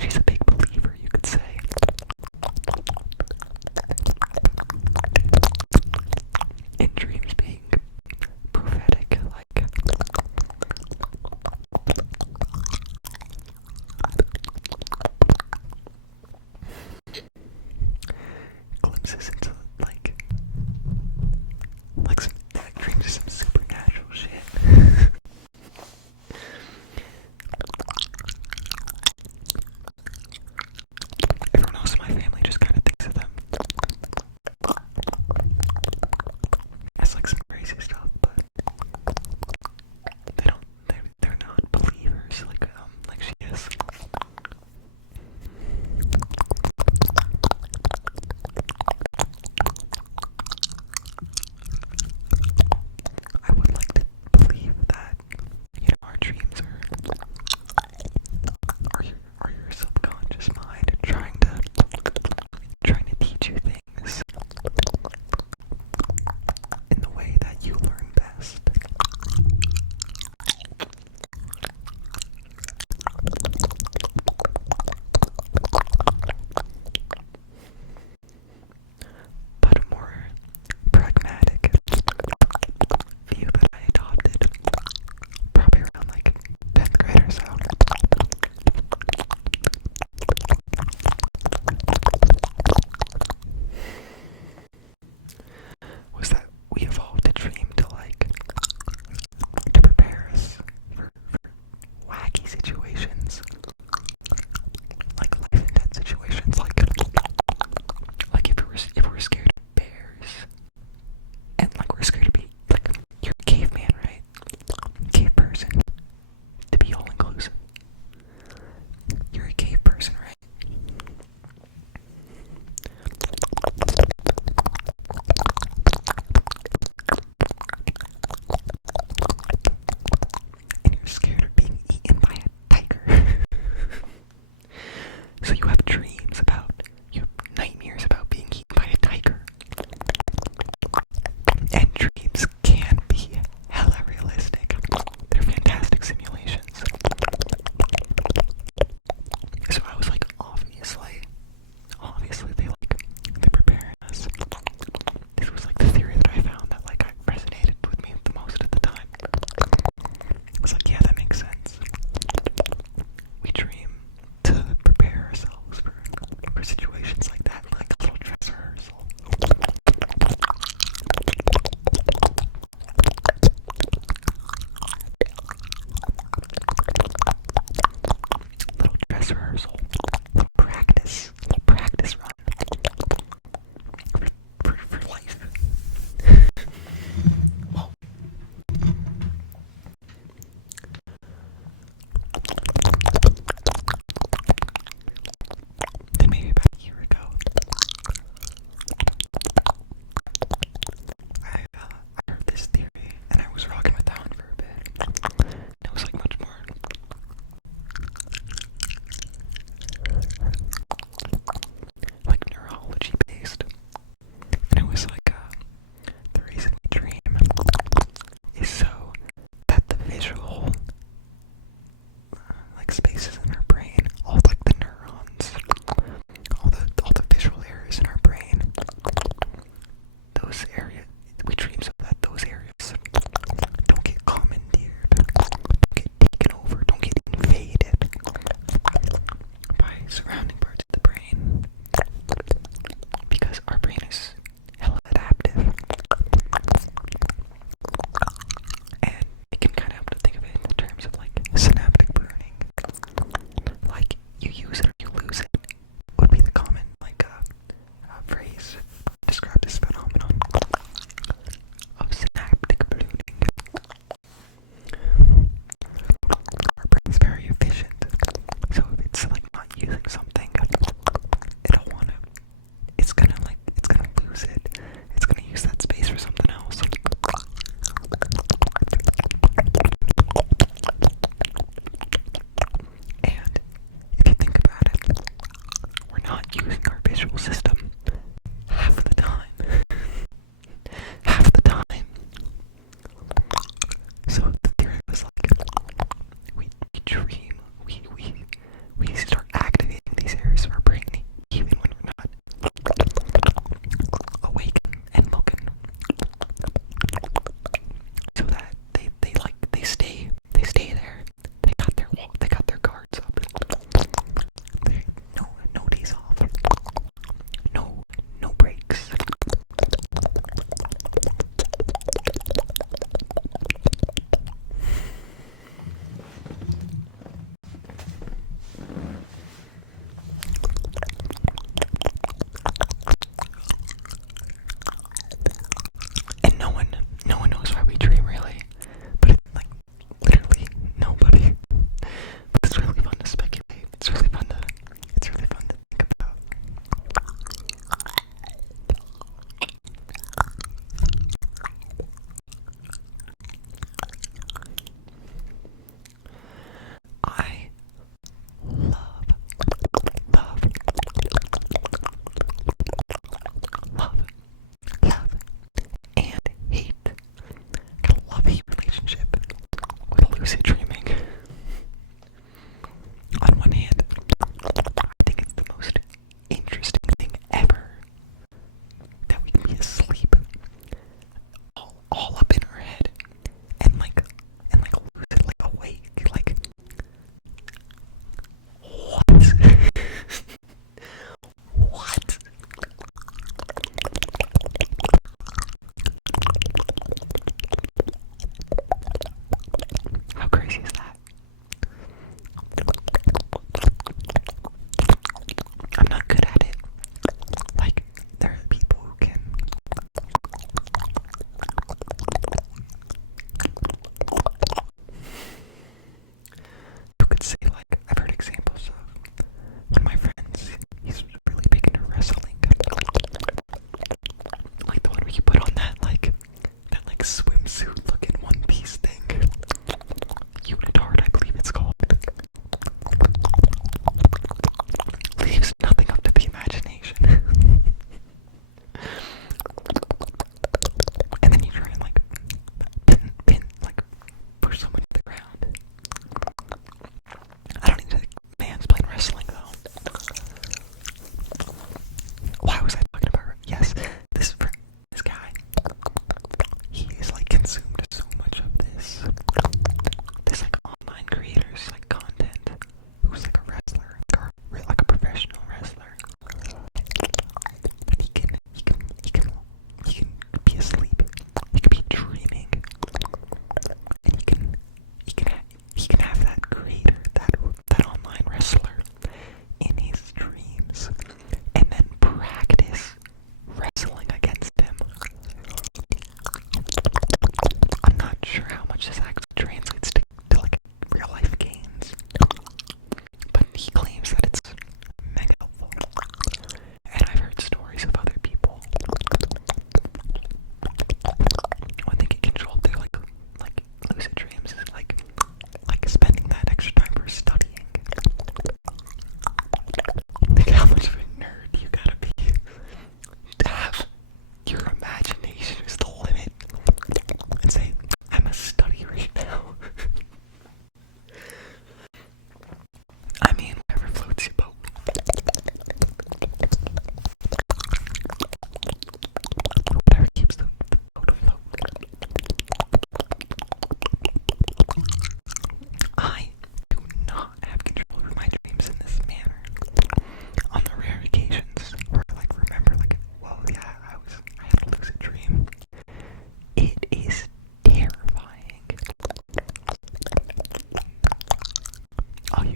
she's a big believer, you could say. In dreams being prophetic, like glimpses into like some dreams of some supernatural shit.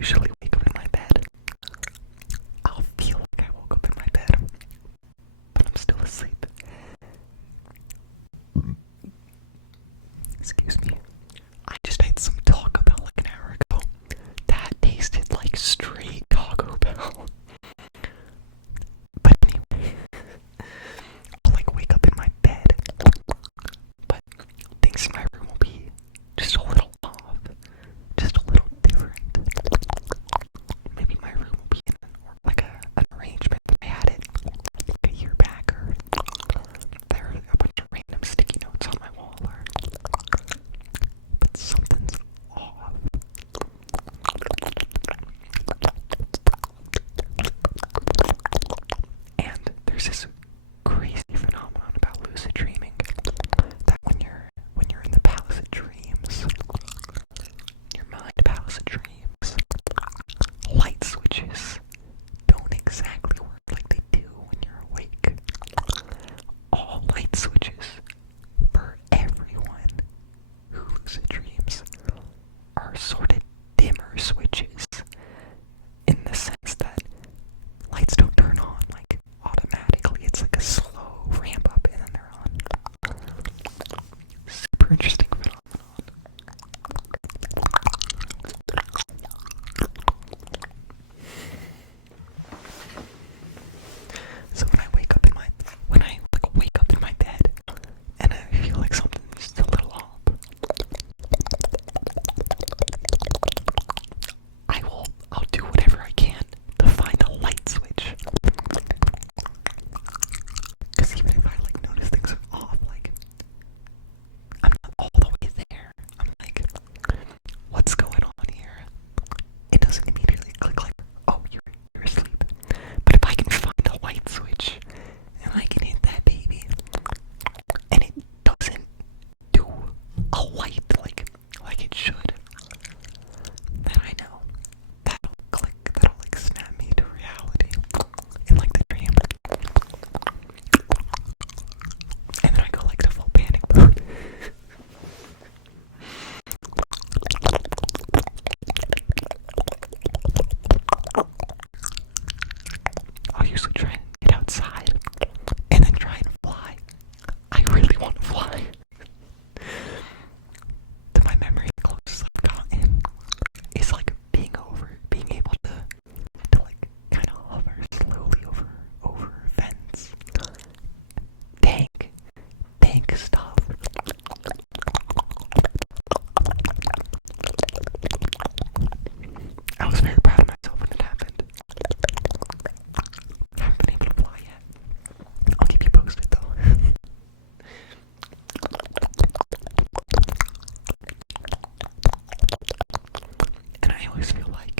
usually wake up in my bed. I'll feel like I woke up in my bed, but I'm still asleep. Excuse me. I just ate some Taco Bell like an hour ago. That tasted like straight Taco Bell. But anyway, I'll like wake up in my bed, but things in my room will be just a little off, just a little different. Maybe my room will be in like an arrangement that I had it like a year back, or there are a bunch of random sticky notes on my wall, or but something's off. And there's this crazy phenomenon about lucid dreaming that when you're in the palace of dreams, your mind palace of dreams, light switches don't exactly work like they do when you're awake. All light switches for everyone who lucid dreams are sort of dimmer switches, in the sense that lights don't turn on like automatically. It's like a slow ramp up and then they're on. Super interesting phenomenon. So when I wake up in my bed and I feel like something's a little off, I'll do whatever I can to find a light switch. Because even if I like notice things are off, like I'm not all the way there. I'm like, what's going on here? It doesn't immediately click like, oh, you're asleep. But if I can find a light switch and I can hit that baby, and it doesn't do a light like it should, then I know that'll click, that'll like snap me to reality in like the dream. And then I go like to full panic mode. I'll usually try and get outside and then try and fly. I really want to fly. To my memory, the closest I've gotten is like being able to like kind of hover slowly over vents. Dank stuff. I was very proud of myself when it happened. I haven't been able to fly yet. I'll keep you posted though. And I always feel like